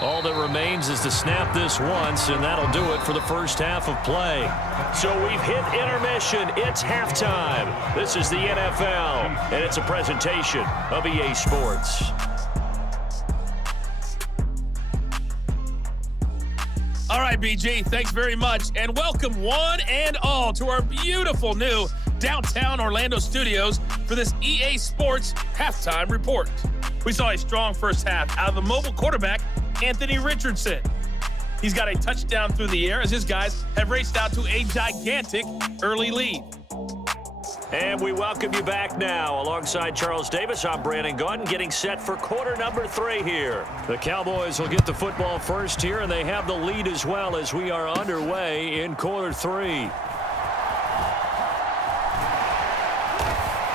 All that remains is to snap this once, and that'll do it for the first half of play. So we've hit intermission. It's halftime. This is the NFL, and it's a presentation of EA Sports. All right, BG, thanks very much, and welcome one and all to our beautiful new downtown Orlando studios for this EA Sports Halftime Report. We saw a strong first half out of the mobile quarterback, Anthony Richardson. He's got a touchdown through the air as his guys have raced out to a gigantic early lead. And we welcome you back now. Alongside Charles Davis, I'm Brandon Gordon, getting set for quarter number 3 here. The Cowboys will get the football first here, and they have the lead as well as we are underway in quarter 3.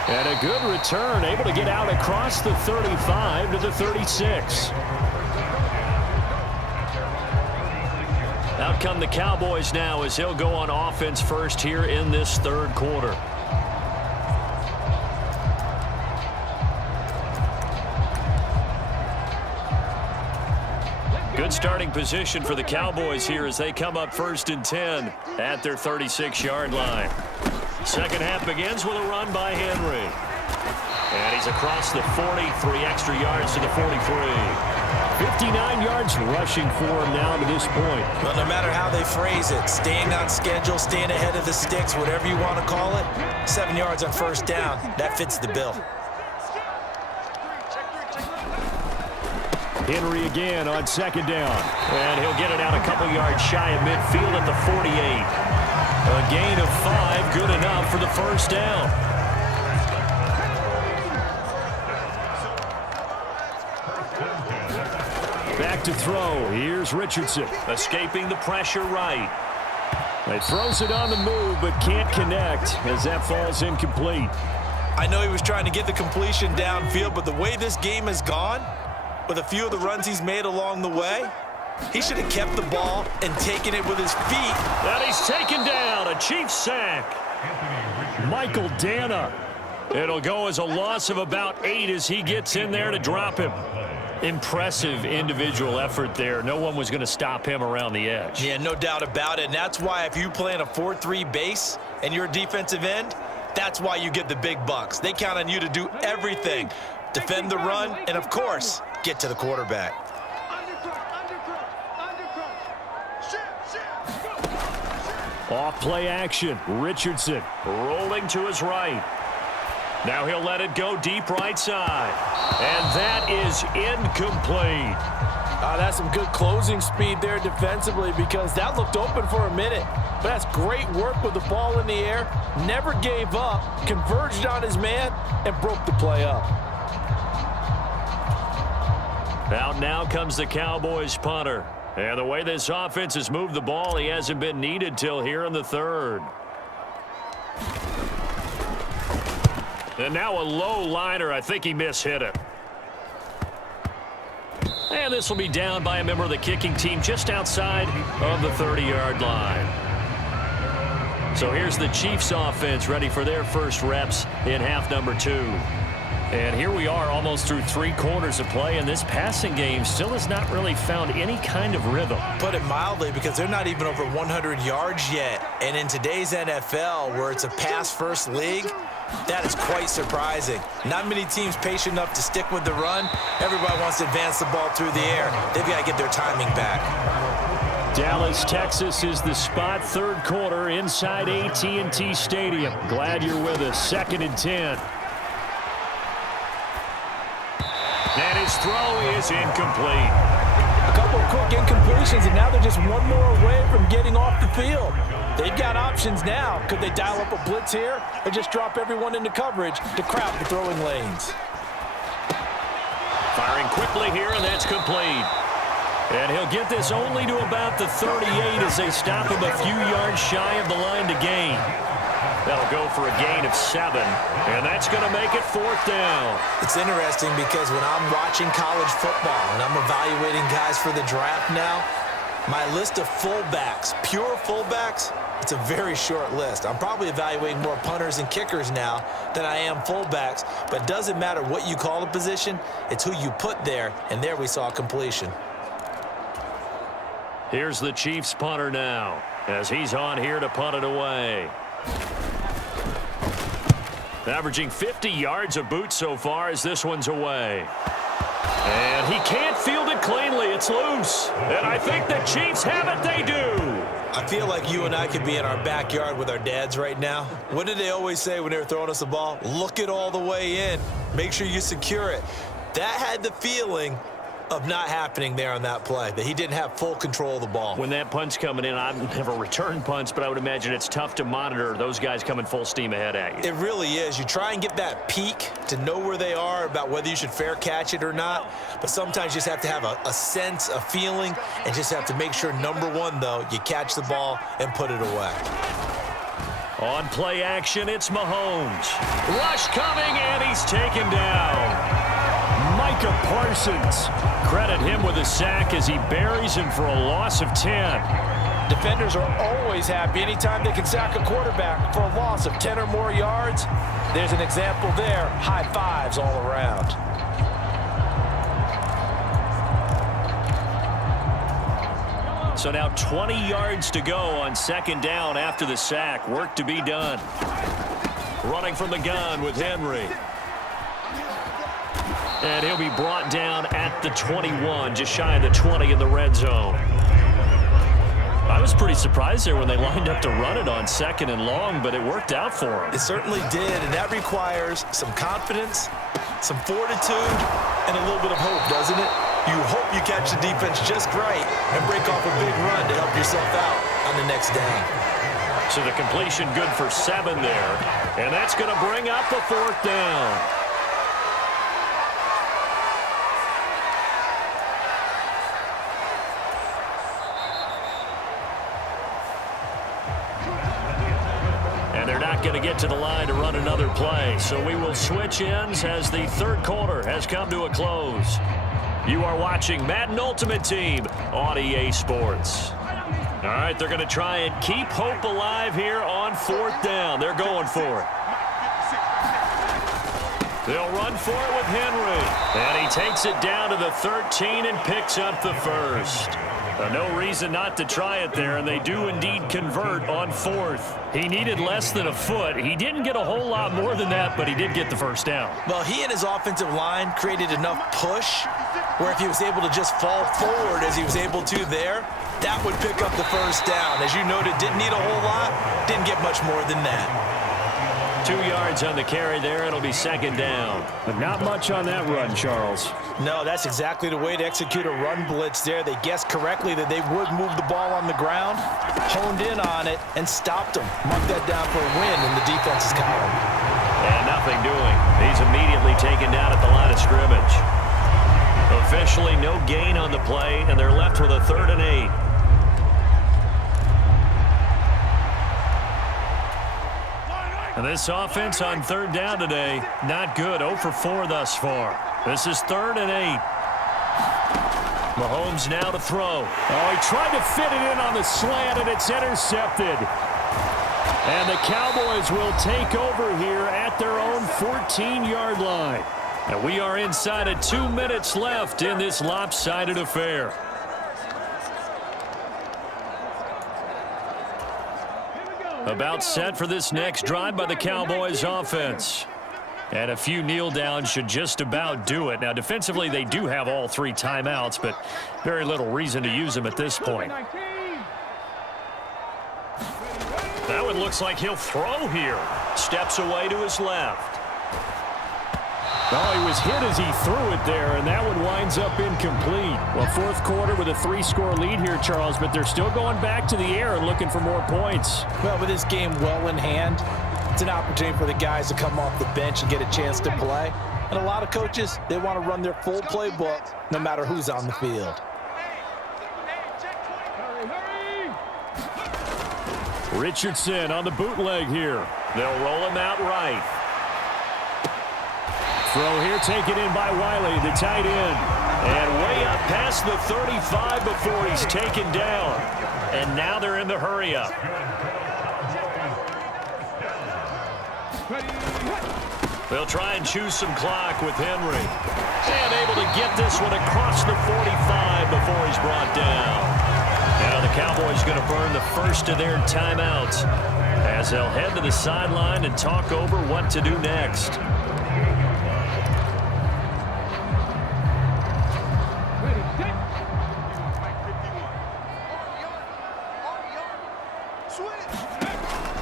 And a good return, able to get out across the 35 to the 36. Out come the Cowboys now as he'll go on offense first here in this third quarter. Good starting position for the Cowboys here as they come up 1st and 10 at their 36-yard line. Second half begins with a run by Henry. And he's across the 40, 3 extra yards to the 43. 59 yards rushing for him now to this point. Well, no matter how they phrase it, staying on schedule, staying ahead of the sticks, whatever you want to call it, 7 yards on first down, that fits the bill. Henry again on second down. And he'll get it out a couple yards shy of midfield at the 48. A gain of 5, good enough for the first down. Back to throw. Here's Richardson. Escaping the pressure right. He throws it on the move, but can't connect as that falls incomplete. I know he was trying to get the completion downfield, but the way this game has gone, with a few of the runs he's made along the way, he should have kept the ball and taken it with his feet. And he's taken down. A Chiefs sack. Michael Dana. It'll go as a loss of about 8 as he gets in there to drop him. Impressive individual effort there. No one was going to stop him around the edge. Yeah, no doubt about it. And that's why if you play in a 4-3 base and you're a defensive end, that's why you get the big bucks. They count on you to do everything. Defend the run and, of course, get to the quarterback. Off play action. Richardson rolling to his right. Now he'll let it go deep right side. And that is incomplete. That's some good closing speed there defensively because that looked open for a minute. But that's great work with the ball in the air. Never gave up, converged on his man, and broke the play up. Out now comes the Cowboys punter. And the way this offense has moved the ball, he hasn't been needed till here in the third. And now a low liner. I think he mishit it. And this will be down by a member of the kicking team just outside of the 30-yard line. So here's the Chiefs offense ready for their first reps in half number 2. And here we are almost through 3 quarters of play, and this passing game still has not really found any kind of rhythm. Put it mildly, because they're not even over 100 yards yet. And in today's NFL, where it's a pass-first league, that is quite surprising. Not many teams patient enough to stick with the run. Everybody wants to advance the ball through the air. They've got to get their timing back. Dallas, Texas is the spot. Third quarter inside AT&T Stadium. Glad you're with us. 2nd and 10. And his throw is incomplete. A couple of quick incompletions, and now they're just one more away from getting off the field. They've got options now. Could they dial up a blitz here or just drop everyone into coverage to crowd the throwing lanes? Firing quickly here, and that's complete. And he'll get this only to about the 38 as they stop him a few yards shy of the line to gain. That'll go for a gain of 7, and that's going to make it 4th down. It's interesting because when I'm watching college football and I'm evaluating guys for the draft now, my list of fullbacks, pure fullbacks, it's a very short list. I'm probably evaluating more punters and kickers now than I am fullbacks, but it doesn't matter what you call the position, it's who you put there, and there we saw completion. Here's the Chiefs punter now as he's on here to punt it away. Averaging 50 yards a boot so far as this one's away. And he can't field it cleanly. It's loose. And I think the Chiefs have it. They do. I feel like you and I could be in our backyard with our dads right now. What did they always say when they were throwing us the ball? Look it all the way in. Make sure you secure it. That had the feeling of not happening there on that play, that he didn't have full control of the ball. When that punt's coming in, I've never returned punts, but I would imagine it's tough to monitor those guys coming full steam ahead at you. It really is. You try and get that peek to know where they are about whether you should fair catch it or not, but sometimes you just have to have a sense, a feeling, and just have to make sure, number one, though, you catch the ball and put it away. On play action, it's Mahomes. Rush coming, and he's taken down. Micah Parsons. Credit him with a sack as he buries him for a loss of 10. Defenders are always happy anytime they can sack a quarterback for a loss of 10 or more yards. There's an example there. High fives all around. So now 20 yards to go on second down after the sack. Work to be done. Running from the gun with Henry. And he'll be brought down at the 21, just shy of the 20 in the red zone. I was pretty surprised there when they lined up to run it on second and long, but it worked out for them. It certainly did, and that requires some confidence, some fortitude, and a little bit of hope, doesn't it? You hope you catch the defense just right and break off a big run to help yourself out on the next down. So the completion good for 7 there, and that's going to bring up a 4th down. Going to get to the line to run another play. So we will switch ends as the third quarter has come to a close. You are watching Madden Ultimate Team on EA Sports. All right, they're going to try and keep hope alive here on 4th down. They're going for it. They'll run for it with Henry. And he takes it down to the 13 and picks up the first. No reason not to try it there, and they do indeed convert on 4th. He needed less than a foot. He didn't get a whole lot more than that, but he did get the first down. Well, he and his offensive line created enough push where if he was able to just fall forward as he was able to there, that would pick up the first down. As you noted, didn't need a whole lot, didn't get much more than that. 2 yards on the carry there. It'll be second down. But not much on that run, Charles. No, that's exactly the way to execute a run blitz there. They guessed correctly that they would move the ball on the ground, honed in on it, and stopped them. Marked that down for a win in the defense's column. And nothing doing. He's immediately taken down at the line of scrimmage. Officially no gain on the play, and they're left with a 3rd and 8. And this offense on 3rd down today, not good. 0 for 4 thus far. This is 3rd and 8. Mahomes now to throw. Oh, he tried to fit it in on the slant, and it's intercepted. And the Cowboys will take over here at their own 14-yard line. And we are inside of 2 minutes left in this lopsided affair. About set for this next drive by the Cowboys offense. And a few kneel downs should just about do it. Now, defensively, they do have all 3 timeouts, but very little reason to use them at this point. That one looks like he'll throw here. Steps away to his left. Oh, he was hit as he threw it there, and that one winds up incomplete. Well, 4th quarter with a 3-score lead here, Charles, but they're still going back to the air and looking for more points. Well, with this game well in hand, it's an opportunity for the guys to come off the bench and get a chance to play. And a lot of coaches, they want to run their full playbook no matter who's on the field. Richardson on the bootleg here. They'll roll him out right. Throw here taken in by Wiley, the tight end. And way up past the 35 before he's taken down. And now they're in the hurry-up. They'll try and choose some clock with Henry. And able to get this one across the 45 before he's brought down. Now the Cowboys going to burn the first of their timeouts as they'll head to the sideline and talk over what to do next.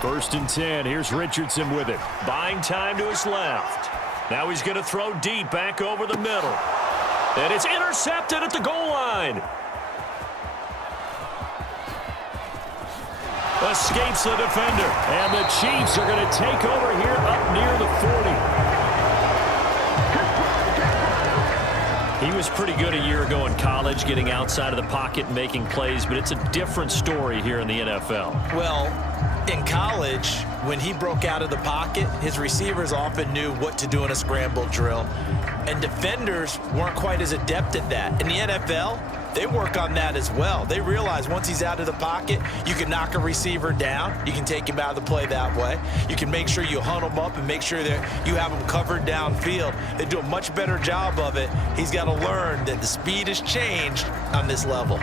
First and 10. Here's Richardson with it. Buying time to his left. Now he's going to throw deep back over the middle. And it's intercepted at the goal line. Escapes the defender. And the Chiefs are going to take over here up near the 40. He was pretty good a year ago in college, getting outside of the pocket and making plays, but it's a different story here in the NFL. Well, in college, when he broke out of the pocket, his receivers often knew what to do in a scramble drill, and defenders weren't quite as adept at that. In the NFL, they work on that as well. They realize once he's out of the pocket, you can knock a receiver down. You can take him out of the play that way. You can make sure you hunt him up and make sure that you have him covered downfield. They do a much better job of it. He's got to learn that the speed has changed on this level.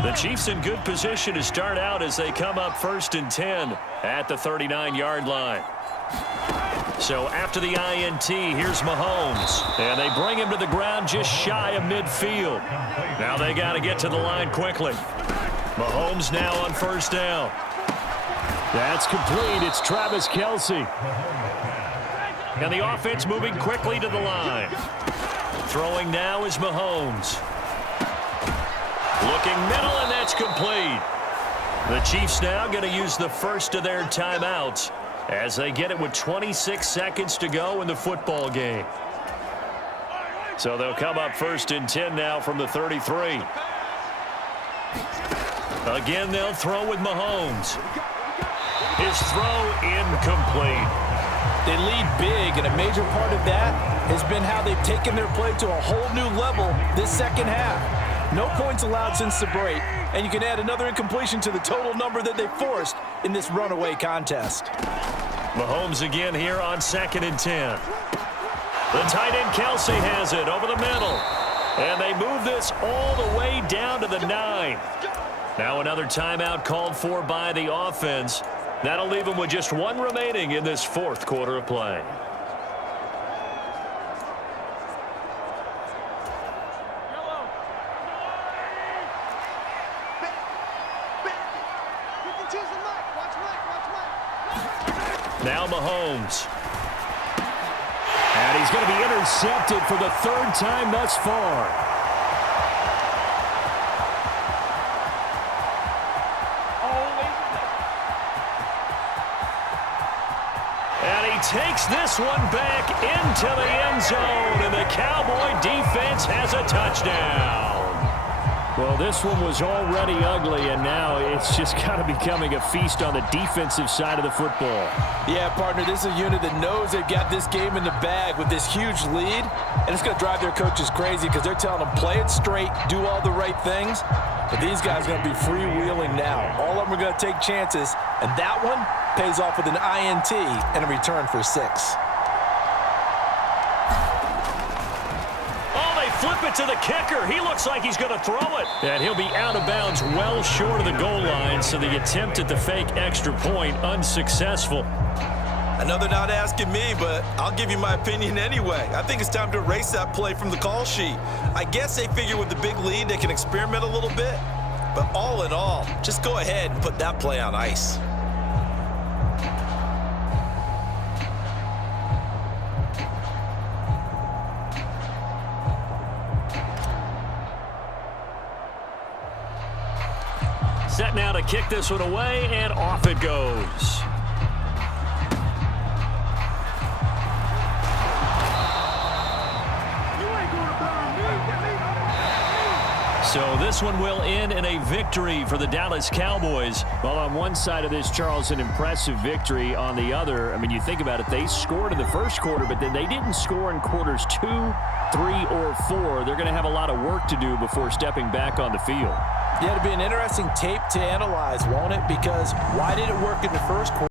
The Chiefs in good position to start out as they come up first and 10 at the 39-yard line. So after the INT, here's Mahomes. And they bring him to the ground just shy of midfield. Now they got to get to the line quickly. Mahomes now on first down. That's complete. It's Travis Kelce. And the offense moving quickly to the line. Throwing now is Mahomes. Looking middle, and that's complete. The Chiefs now going to use the first of their timeouts as they get it with 26 seconds to go in the football game. So they'll come up first and 10 now from the 33. Again, they'll throw with Mahomes. His throw incomplete. They lead big, and a major part of that has been how they've taken their play to a whole new level this second half. No points allowed since the break, and you can add another incompletion to the total number that they forced in this runaway contest. Mahomes again here on second and 10. The tight end Kelce has it over the middle. And they move this all the way down to the 9. Now another timeout called for by the offense. That'll leave them with just one remaining in this fourth quarter of play. Now Mahomes. And he's going to be intercepted for the third time thus far. And he takes this one back into the end zone, and the Cowboy defense has a touchdown. Well, this one was already ugly, and now it's just kind of becoming a feast on the defensive side of the football. Yeah, partner, this is a unit that knows they've got this game in the bag with this huge lead, and it's going to drive their coaches crazy because they're telling them play it straight, do all the right things, but these guys are going to be freewheeling now. All of them are going to take chances, and that one pays off with an INT and a return for 6. Flip it to the kicker. He looks like he's going to throw it. And he'll be out of bounds well short of the goal line, so the attempt at the fake extra point unsuccessful. I know they're not asking me, but I'll give you my opinion anyway. I think it's time to erase that play from the call sheet. I guess they figure with the big lead they can experiment a little bit. But all in all, just go ahead and put that play on ice. Set now to kick this one away, and off it goes. So this one will end in a victory for the Dallas Cowboys. Well, on one side of this, Charles, an impressive victory. On the other, I mean, you think about it, they scored in the first quarter, but then they didn't score in quarters 2, 3, or 4. They're going to have a lot of work to do before stepping back on the field. Yeah, it'll be an interesting tape to analyze, won't it? Because why did it work in the first quarter?